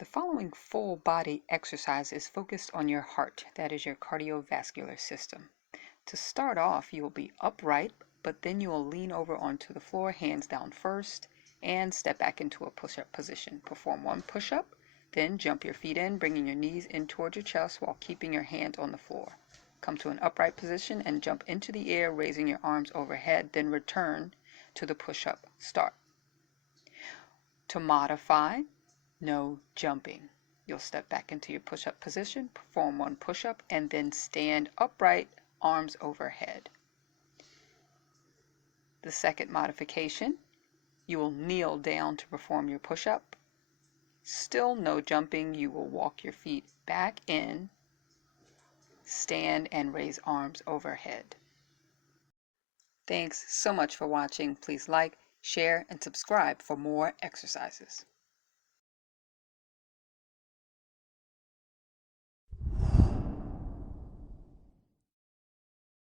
The following full body exercise is focused on your heart, that is your cardiovascular system. To start off, you will be upright, but then you will lean over onto the floor, hands down first, and step back into a push-up position. Perform one push-up, then jump your feet in, bringing your knees in towards your chest while keeping your hands on the floor. Come to an upright position and jump into the air, raising your arms overhead, then return to the push-up start. To modify, no jumping. You'll step back into your push-up position, perform one push-up, and then stand upright, arms overhead. The second modification, you will kneel down to perform your push-up. Still no jumping. You will walk your feet back in, stand, and raise arms overhead. Thanks so much for watching. Please like, share, and subscribe for more exercises.